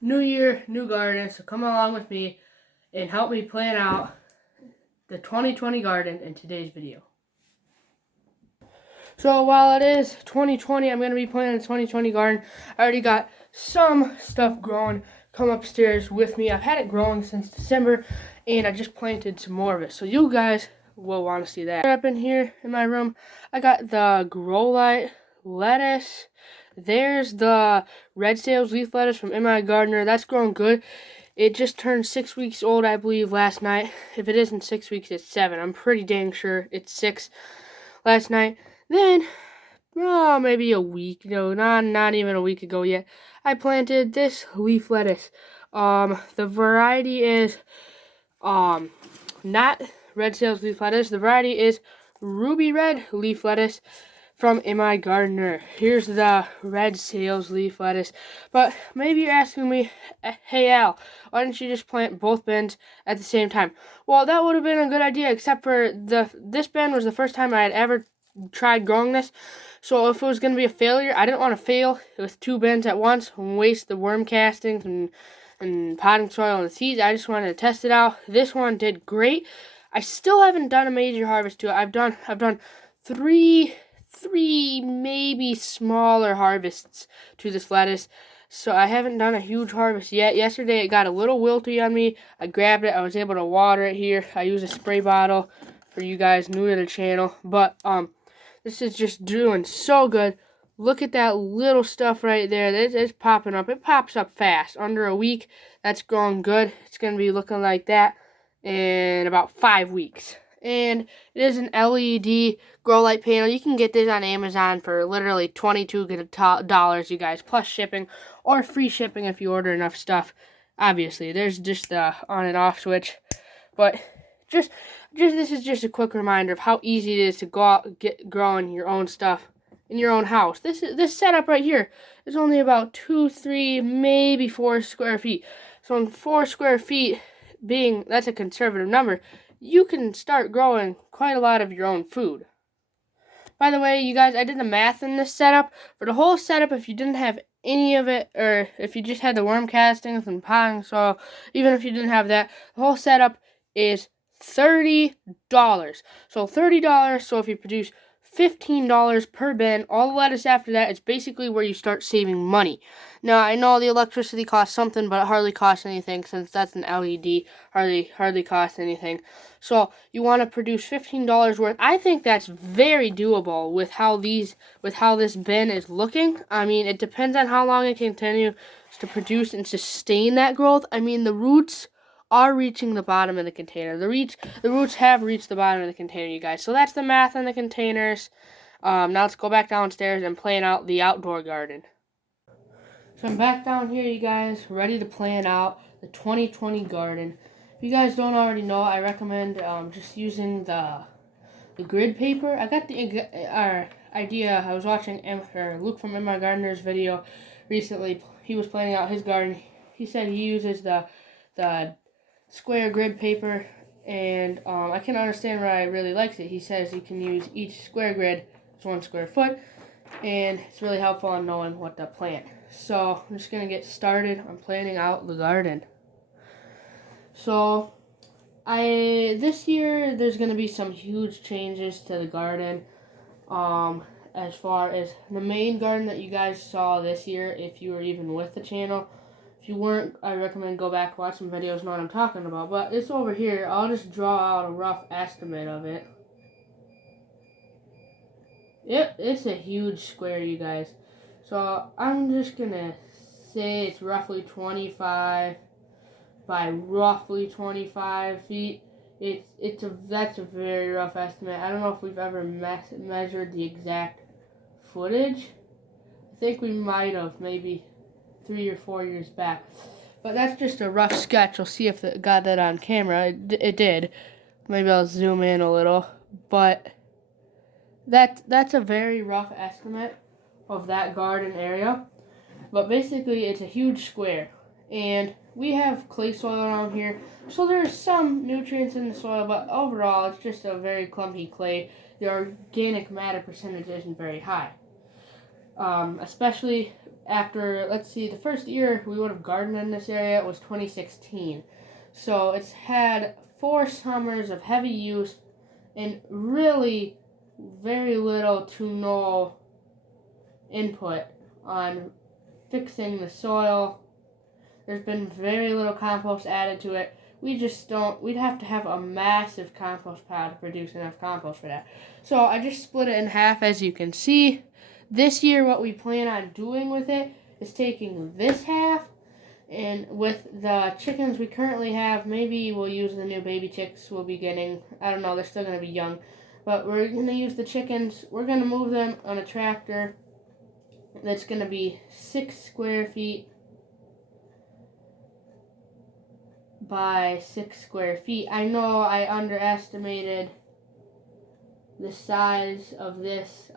new year, new garden, so come along with me and help me plan out the 2020 garden in today's video. So while it is 2020, I'm going to be planting the 2020 garden. I already got some stuff growing. Come upstairs with me. I've had it growing since December, and I just planted some more of it. So you guys will want to see that. Up in here in my room, I got the grow light lettuce. There's the red sales leaf lettuce from In My Gardener. That's growing good. It just turned 6 weeks old, I believe, last night. If it isn't 6 weeks, it's 7. I'm pretty dang sure it's 6 last night. Then, maybe a week, not even a week ago yet, I planted this leaf lettuce. The variety is, not red sales leaf lettuce. The variety is ruby red leaf lettuce from In My Gardener. Here's the red sales leaf lettuce. But maybe you're asking me, hey Al, why didn't you just plant both bins at the same time? Well, that would have been a good idea, except for this bin was the first time I had ever tried growing this. So if it was going to be a failure, I didn't want to fail with 2 bins at once and waste the worm castings and potting soil and seeds. I just wanted to test it out. This one did great. I still haven't done a major harvest to it. I've done three maybe smaller harvests to this lettuce, so I haven't done a huge harvest yet. Yesterday it got a little wilty on me. I grabbed it. I was able to water it here. I use a spray bottle for you guys new to the channel, but this is just doing so good. Look at that little stuff right there. It's popping up. It pops up fast. Under a week, that's growing good. It's going to be looking like that in about 5 weeks. And it is an LED grow light panel. You can get this on Amazon for literally $22, you guys, plus shipping or free shipping if you order enough stuff. Obviously, there's just the on and off switch, but just this is just a quick reminder of how easy it is to go out get growing your own stuff in your own house. This setup right here is only about 2, 3, maybe 4 square feet. So in 4 square feet, that's a conservative number, you can start growing quite a lot of your own food. By the way, you guys, I did the math in this setup. For the whole setup, if you didn't have any of it, or if you just had the worm castings and potting soil, even if you didn't have that, the whole setup is $30. So $30, so if you produce $15 per bin, all the lettuce after that is basically where you start saving money. Now, I know the electricity costs something, but it hardly costs anything since that's an LED. Hardly costs anything. So you want to produce $15 worth. I think that's very doable with how this bin is looking. I mean, it depends on how long it continues to produce and sustain that growth. I mean, the roots are reaching the bottom of the container. The roots have reached the bottom of the container, you guys. So that's the math on the containers. Now let's go back downstairs and plan out the outdoor garden. So I'm back down here, you guys, ready to plan out the 2020 garden. If you guys don't already know, I recommend just using the grid paper. I got the idea. I was watching Luke from In My Gardener's video recently. He was planning out his garden. He said he uses the square grid paper, and I can understand why he really likes it. He says you can use each square grid as 1 square foot, and it's really helpful on knowing what to plant. So I'm just gonna get started on planning out the garden. So this year there's gonna be some huge changes to the garden. As far as the main garden that you guys saw this year, if you were even with the channel. If you weren't, I recommend go back, watch some videos, know what I'm talking about. But it's over here. I'll just draw out a rough estimate of it. Yep, it's a huge square, you guys. So I'm just going to say it's roughly 25 by roughly 25 feet. That's a very rough estimate. I don't know if we've ever measured the exact footage. I think we might have, maybe 3 or 4 years back. But that's just a rough sketch. We'll see if it got that on camera. It did. Maybe I'll zoom in a little. But that's a very rough estimate of that garden area. But basically, it's a huge square. And we have clay soil around here. So there's some nutrients in the soil, but overall, it's just a very clumpy clay. The organic matter percentage isn't very high. Especially after, let's see, the first year we would have gardened in this area was 2016. So it's had 4 summers of heavy use and really very little to no input on fixing the soil. There's been very little compost added to it. We'd have to have a massive compost pile to produce enough compost for that. So I just split it in half, as you can see. This year, what we plan on doing with it is taking this half, and with the chickens we currently have, maybe we'll use the new baby chicks we'll be getting. I don't know, they're still going to be young. But we're going to use the chickens. We're going to move them on a tractor that's going to be 6 square feet by 6 square feet. I know I underestimated the size of this.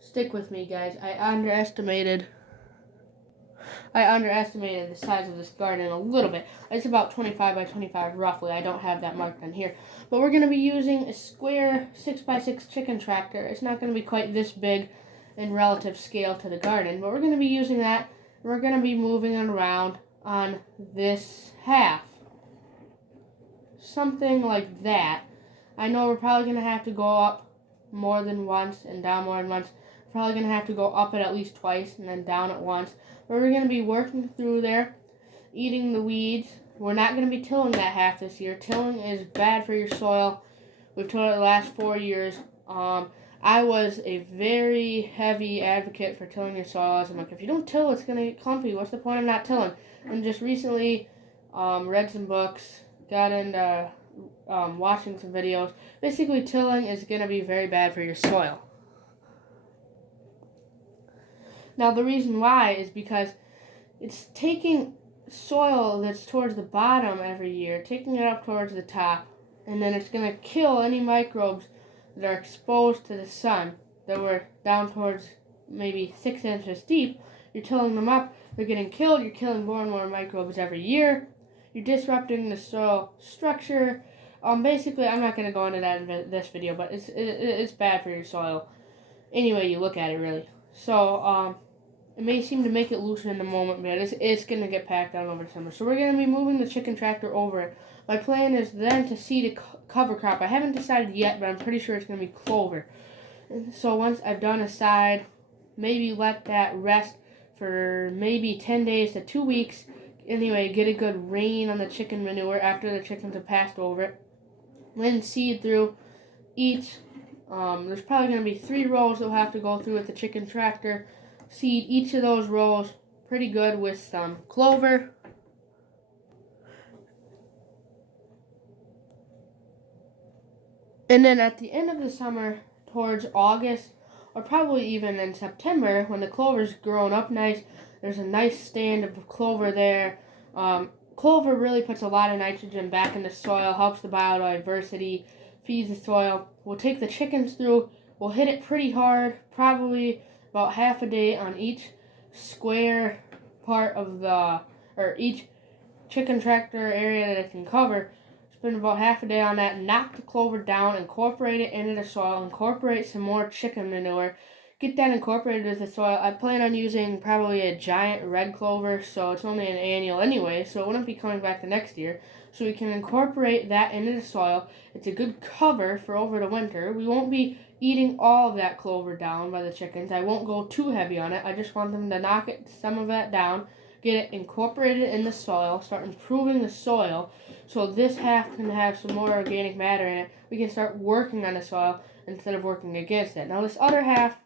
Stick with me, guys. I underestimated the size of this garden a little bit. It's about 25 by 25 roughly. I don't have that marked on here. But we're going to be using a square 6x6 chicken tractor. It's not going to be quite this big in relative scale to the garden, but we're going to be using that. We're going to be moving it around on this half. Something like that. I know we're probably going to have to go up more than once and down more than once. Probably going to have to go up it at least twice and then down it once. But we're going to be working through there, eating the weeds. We're not going to be tilling that half this year. Tilling is bad for your soil. We've tilled it the last 4 years. I was a very heavy advocate for tilling your soil. I'm like, if you don't till, it's going to get clumpy. What's the point of not tilling? And just recently read some books, got into watching some videos. Basically, tilling is going to be very bad for your soil. Now, the reason why is because it's taking soil that's towards the bottom every year, taking it up towards the top, and then it's going to kill any microbes that are exposed to the sun that were down towards maybe 6 inches deep. You're tilling them up, they're getting killed, you're killing more and more microbes every year. You're disrupting the soil structure. Basically, I'm not going to go into that in this video, but it's bad for your soil. Anyway, you look at it, really. So, it may seem to make it looser in the moment, but it's going to get packed down over the summer. So we're going to be moving the chicken tractor over it. My plan is then to seed a cover crop. I haven't decided yet, but I'm pretty sure it's going to be clover. And so once I've done a side, maybe let that rest for maybe 10 days to 2 weeks. Anyway, get a good rain on the chicken manure after the chickens have passed over it. Then seed through each. There's probably going to be 3 rows that we'll have to go through with the chicken tractor. Seed each of those rows pretty good with some clover. And then at the end of the summer, towards August, or probably even in September, when the clover's grown up nice, there's a nice stand of clover there. Clover really puts a lot of nitrogen back in the soil, helps the biodiversity, feeds the soil. We'll take the chickens through, we'll hit it pretty hard, probably about half a day on each square part of each chicken tractor area that it can cover. Spend about half a day on that, knock the clover down, incorporate it into the soil, incorporate some more chicken manure, get that incorporated with the soil. I plan on using probably a giant red clover, so it's only an annual anyway, so it wouldn't be coming back the next year. So we can incorporate that into the soil. It's a good cover for over the winter. We won't be eating all of that clover down by the chickens. I won't go too heavy on it. I just want them to knock some of that down, get it incorporated in the soil, start improving the soil, so this half can have some more organic matter in it. We can start working on the soil instead of working against it. Now this other half,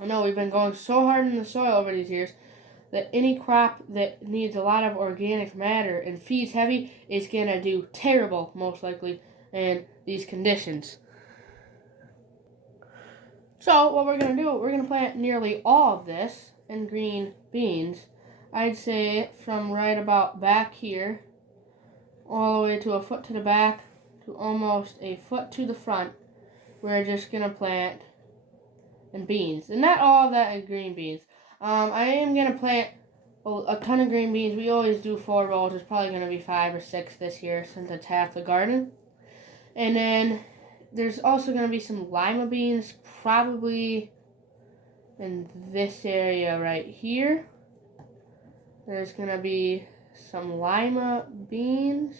I know we've been going so hard in the soil over these years that any crop that needs a lot of organic matter and feeds heavy is going to do terrible, most likely, in these conditions. So what we're going to do, we're going to plant nearly all of this in green beans. I'd say from right about back here, all the way to a foot to the back, to almost a foot to the front, we're just going to plant in beans. And not all of that in green beans. I am going to plant a ton of green beans. We always do 4 rows. It's probably going to be 5 or 6 this year since it's half the garden. And then there's also going to be some lima beans, probably in this area right here. There's going to be some lima beans.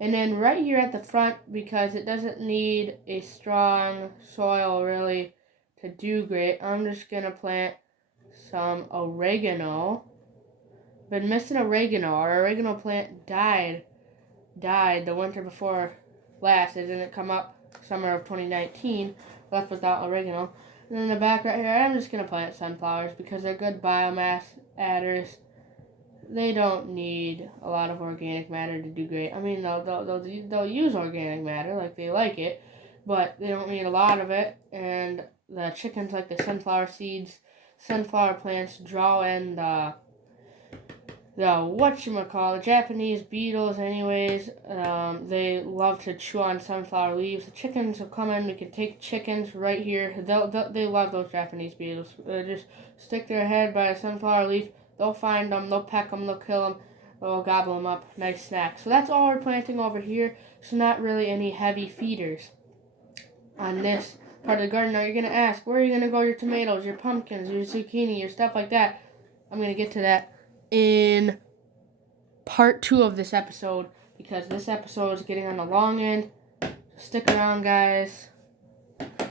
And then right here at the front, because it doesn't need a strong soil really to do great, I'm just going to plant some oregano. Been missing oregano. Our oregano plant died the winter before last. It didn't come up summer of 2019. Left without oregano. And then in the back right here, I'm just going to plant sunflowers because they're good biomass adders. They don't need a lot of organic matter to do great. I mean, they'll use organic matter, like they like it, but they don't need a lot of it. And the chickens like the sunflower seeds. Sunflower plants draw in the Japanese beetles anyways. They love to chew on sunflower leaves. The chickens will come in. We can take chickens right here. They love those Japanese beetles. Just stick their head by a sunflower leaf. They'll find them, they'll peck them, they'll kill them, they'll gobble them up. Nice snack. So that's all we're planting over here. So not really any heavy feeders on this part of the garden. Now you're going to ask, where are you going to grow your tomatoes, your pumpkins, your zucchini, your stuff like that? I'm going to get to that in part 2 of this episode, because this episode is getting on the long end. Stick around, guys.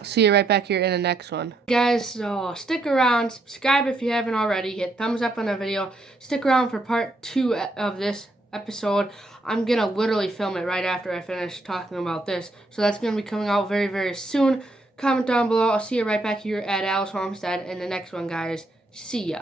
See you right back here in the next one. Guys, so stick around, subscribe if you haven't already, hit thumbs up on the video, stick around for part 2 of this episode. I'm going to literally film it right after I finish talking about this, so that's going to be coming out very, very soon. Comment down below. I'll see you right back here at Alice Homestead in the next one, guys. See ya.